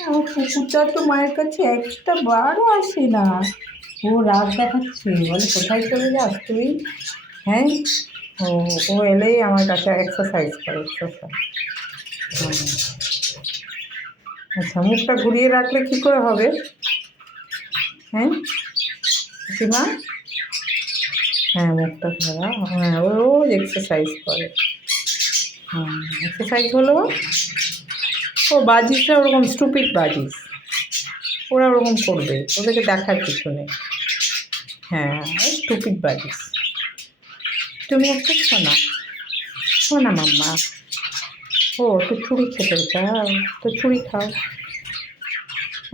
আমার কুকুরটা তো মায়ের কাছে একটা বারও আসে না। ও রাগ দেখাচ্ছে, বলে কোথায় চলে যাস তুই? হ্যাঁ, ও ও এলেই আমার কাছে এক্সারসাইজ করে, এক্সারসাইজ। আচ্ছা, মুখটা ঘুরিয়ে রাখলে কি করে হবে? হ্যাঁ সীমা, হ্যাঁ মুখটা ধরা, হ্যাঁ ও রোজ এক্সারসাইজ করে। হ্যাঁ, এক্সারসাইজ হলো। ও বাজিসরা ওরকম স্টুপিড বাজিস, ওরা ওরকম করবে, ওদেরকে দেখার কিছু নেই। হ্যাঁ, স্টুপিড বাজিস। তুমি একটা শোনা, শোনা মাম্মা। ও তো চুড়ি খেতে চাও, তো চুড়ি খাও।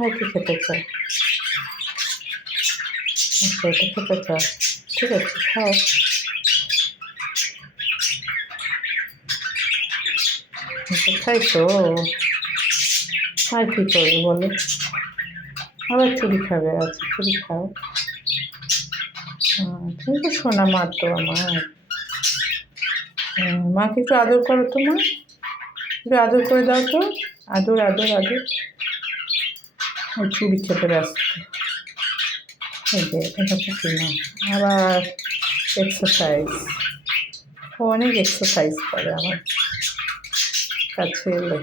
আর কি খেতে চাও? আচ্ছা, এটা খেতে চাও, ঠিক আছে খাও। খাই তো, আর কী করবে বলো? আবার চুড়ি খাবে? আচ্ছা চুড়ি খাও। তুমি তো শোনা মা তো আমার। মাকে একটু আদর করো তো মা, একটু আদর করে দাও তো। আদর আদর আদর। ওই চুড়ি খেতে ব্যস্ত। এই যে এটা কি না, আবার এক্সারসাইজ। ও অনেক এক্সারসাইজ করে আমার কাছে এলে।